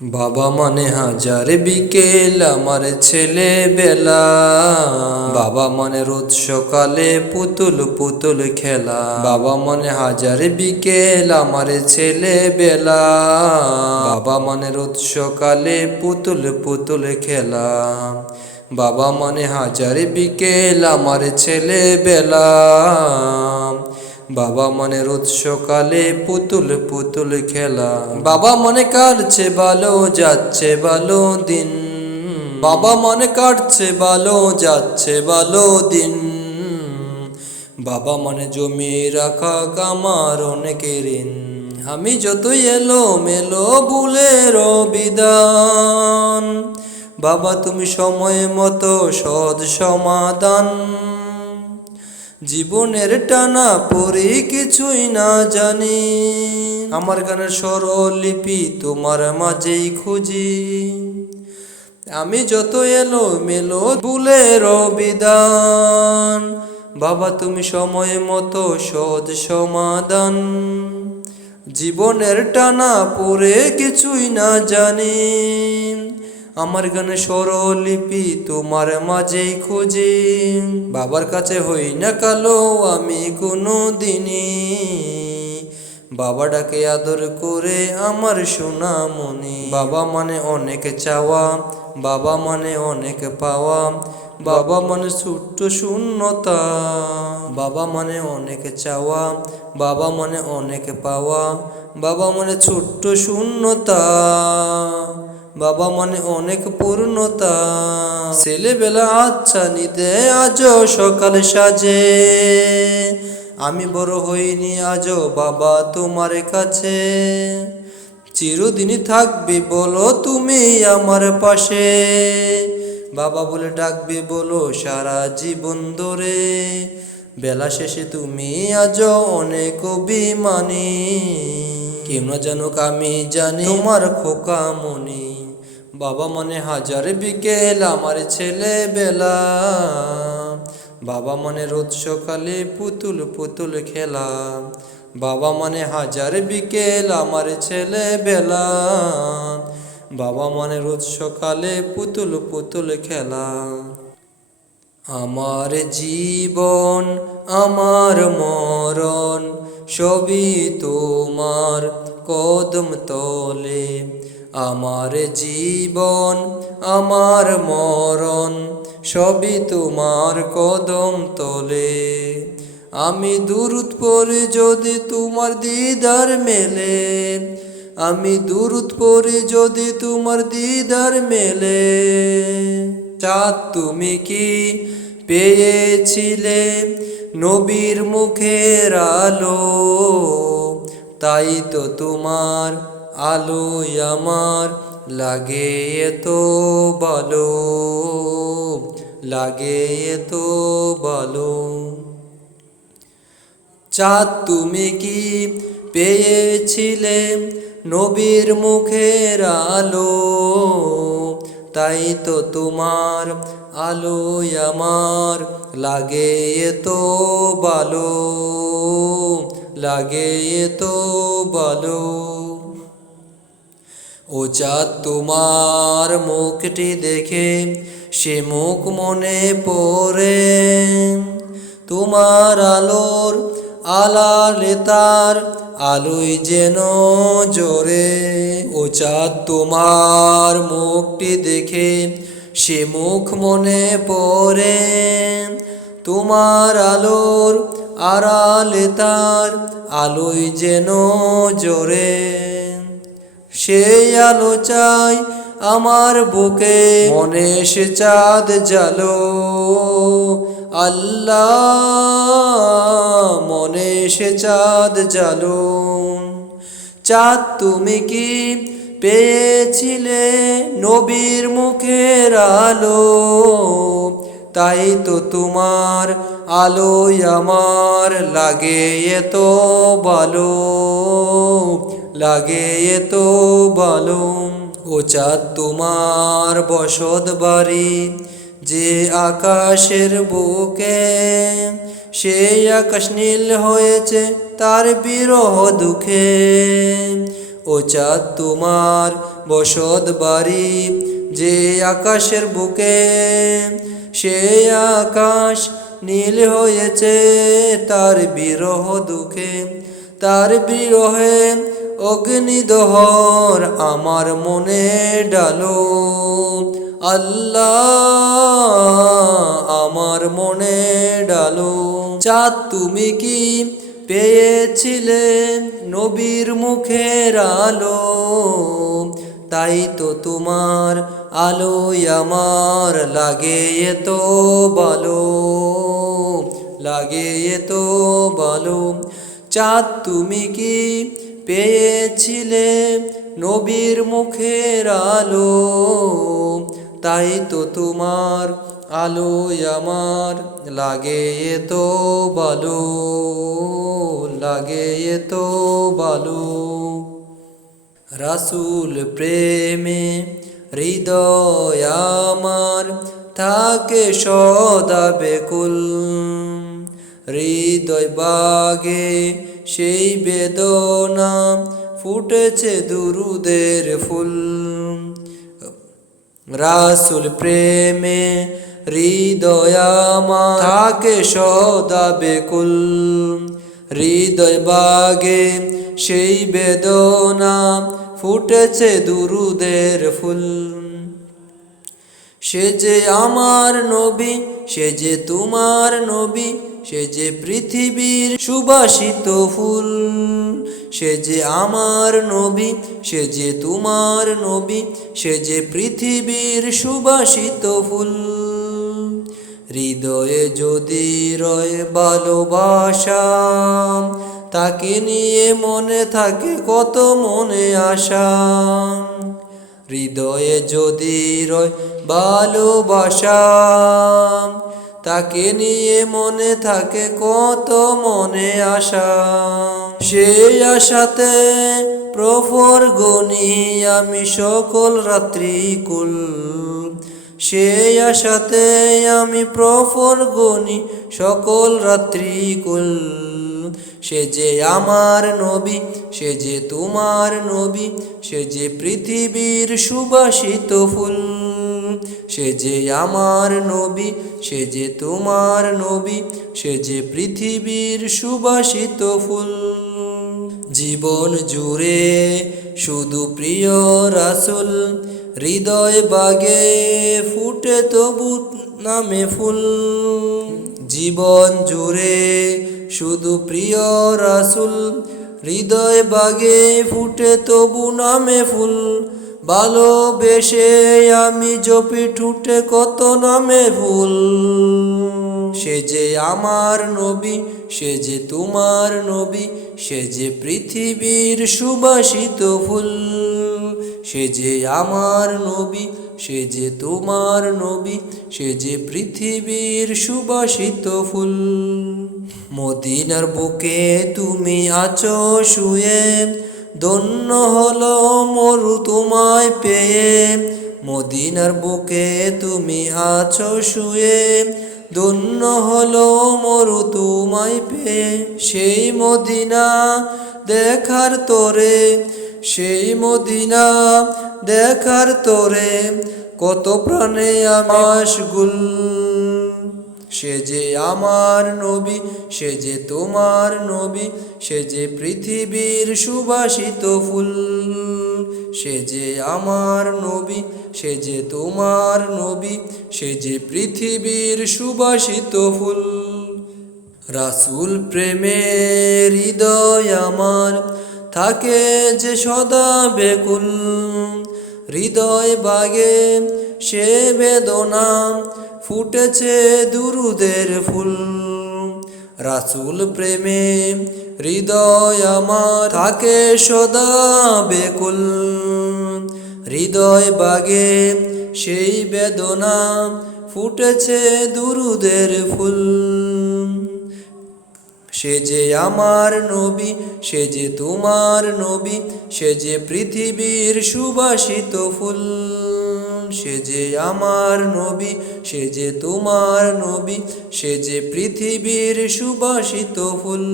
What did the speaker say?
বাবা মানে হাজার বিকেল আমার ছেলে বেলা, বাবা মানে রোজ সকালে পুতুল পুতুল খেলা। বাবা মানে হাজার বিকেল আমার ছেলে বেলা, বাবা মানে রোজ সকালে পুতুল পুতুল খেলা। বাবা মানে হাজার বিকেল আমার ছেলে বেলা, বাবা মানে রোজ সকালে পুতুল পুতুল খেলা। বাবা মনে কাটছে ভালো যাচ্ছে ভালো দিন, বাবা মনে কাটছে ভালো যাচ্ছে ভালো দিন। বাবা মানে জমি রাখা কামার অনেক ঋণ, আমি যতই এলো মেলো ভুলের বিধান। বাবা তুমি সময় মতো সৎ সমাধান, জীবনের টানা পড়ি কিছুই না জানি। আমার গানের স্বরলিপি তোমার মাঝেই খুঁজি, আমি যত এলো মেলো ভুলের বিধান। বাবা তুমি সময় মতো সৎ সমাধান, জীবনের টানা পড়ে কিছুই না জানি। আমার গানে স্বরলিপি তোমার মাঝেই খুঁজি, বাবার কাছে হই না কালো আমি কোনো দিনই। বাবা ডাকে আদর করে আমার সোনামণি। বাবা মানে অনেক চাওয়া, বাবা মানে অনেক পাওয়া, বাবা মানে ছোট্ট শূন্যতা। বাবা মানে অনেক চাওয়া, বাবা মানে অনেক পাওয়া, বাবা মানে ছোট্ট শূন্যতা, বাবা মানে অনেক পূর্ণতা। ছেলেবেলা আচ্ছা নিতে আজও সকাল সাজে, আমি বড় হইনি আজও বাবা তোমার কাছে। চিরদিনই থাকবে বলো তুমি আমার পাশে, বাবা বলে ডাকবে বলো সারা জীবন ধরে। বেলা শেষে তুমি আজও অনেক অভিমানী, কেউ না জানুক আমি জানি তোমার খোকা মনি। বাবা মানে হাজার বিকেল আমার ছেলে বেলা, বাবা মানে রোজ সকালে পুতুল পুতুল খেলা। বাবা মানে হাজার বিকেল আমার ছেলে বেলা, বাবা মানে রোজ সকালে পুতুল পুতুল খেলা। আমার জীবন আমার মরণ সবই তোমার কদম তলে, আমার জীবন আমার মরণ সবই তোমার কদম তলে। আমি দুরূদ পড়ি যদি তোমার দিদার মেলে, আমি দুরূদ পড়ি যদি তোমার দিদার মেলে। চাঁদ তুমি কি পেয়েছিলে নবীর মুখের আলো, তাই তো তোমার আলোয় আমার লাগে এত ভালো, লাগে এত ভালো। চাঁদ তুমি কি পেয়েছিলে নবীর মুখের আলো, তাই তো তোমার আলোয় আমার লাগে এত ভালো, লাগে এত ভালো। ও চাঁদ তোমার মুখটি দেখে সে মুখ মনে পড়ে, তোমার আলোর আলালে তার আলোয় যেন জোরে। ও চাঁদ তোমার মুখটি দেখে সে মুখ মনে পড়ে, তোমার আলোর আড়ালে তার আলোয় যেন জোরে। সেই আলো চাই আমার বুকে মনে সে চাঁদ জালো, আল্লাহ মনে সে চাঁদ জালো। চাঁদ তুমি কি পেয়েছিলে নবীর মুখের আলো, তাই তো তোমার আলোয় আমার লাগে এত ভালো, লাগে এত ভালো। ও চাঁদ তোমার বসত বাড়ি যে আকাশের বুকে, সেই আকাশ নীল হয়েছে তার বিরহ দুঃখে। ও চাঁদ তোমার বসত বাড়ি যে আকাশের বুকে, সে আকাশ নীল হয়েছে তার বিরহ দুঃখে, তার বিরহে অগ্নিদহর আমার মনে ডালো। আল্লাহ আমার মনে ডালো। চাঁদ তুমি কি পেয়েছিলে নবীর মুখের আলো, তাই তো তোমার আলোয় আমার লাগে এত ভালো, লাগে এত ভালো। চাঁদ তুমি কি পেয়েছিলে নবীর মুখের আলো, তাই তো তোমার আলোয় আমার লাগে এত ভালো, লাগে এত ভালো। রাসূল প্রেমে হৃদয় আমার থাকে সদা বেকুল, হৃদয় বাগে সেই বেদনা ফুটেছে দুরুদের ফুল। রাসূল প্রেমে হৃদয় আমার থাকে সদা বেকুল, হৃদয় বাগে সেই বেদনা ফুটেছে দুরুদের ফুল। সে যে আমার নবী, সে যে তোমার নবী, সে যে পৃথিবীর সুবাসিত ফুল। সে যে আমার নবী, সে যে তোমার নবী, সে যে পৃথিবীর সুবাসিত ফুল। হৃদয়ে যদি রয় ভালোবাসা, তাকে নিয়ে মনে থাকে কত মনে আশা। হৃদয়ে যদি রয় ভালোবাসা, তাকে নিয়ে মনে থাকে কত মনে আশা। সেই আশাতে প্রহর গনি আমি সকল রাত্রি কুল, সেই আশাতে আমি প্রহর গনি সকল রাত্রি কুল। সে যে আমার নবী, সে যে তোমার নবী, সে যে পৃথিবীর সুবাসিত ফুল। সে যে আমার নবী, সে যে তোমার নবী, সে যে পৃথিবীর সুবাসিত ফুল। জীবন জুড়ে শুধু প্রিয় রাসূল, হৃদয় বাগে ফুটে তবু নামে ফুল। জীবন জুড়ে শুধু প্রিয় রাসূল, হৃদয় বাগে ফুটে তবু নামে ফুল। ভালোবেসে আমি জপি ঠুটে কত নামে ফুল। সে যে আমার নবী, সে যে তোমার নবী, সে যে পৃথিবীর সুবাসিত ফুল। সে যে আমার নবী, সে যে তোমার নবী, সে যে পৃথিবীর সুবাসিত ফুল। মদিনার বুকে তুমি আছো শুয়ে, ধন্য হলো মরু তোমায় পেয়ে। মদিনার বুকে তুমি আছো শুয়ে, ধন্য হলো মরু তোমায় পেয়ে। সেই মদিনা দেখার তোরে, সেই মদিনা দেখার তোরে কত প্রাণে আমাশগুল। সে যে আমার নবী, সে যে তোমার নবী, সে যে পৃথিবীর সুবাসিত ফুল। সে যে আমার নবী, সে যে তোমার নবী, সে যে পৃথিবীর সুবাসিত ফুল। রাসূল প্রেমে হৃদয় আমার থাকে যে সদা বেকুল, হৃদয় বাগে সে বেদনা ফুটেছে দুরুদের ফুল। রাসূল প্রেমে হৃদয় আমার থাকে সদা বেকুল, হৃদয় বাগে সেই বেদনা ফুটেছে দুরুদের ফুল। সে যে আমার নবী, সে যে তোমার নবী, সে যে পৃথিবীর সুবাসিত ফুল। সে যে আমার নবী, সে যে তোমার নবী, সে যে পৃথিবীর সুবাসিত ফুল।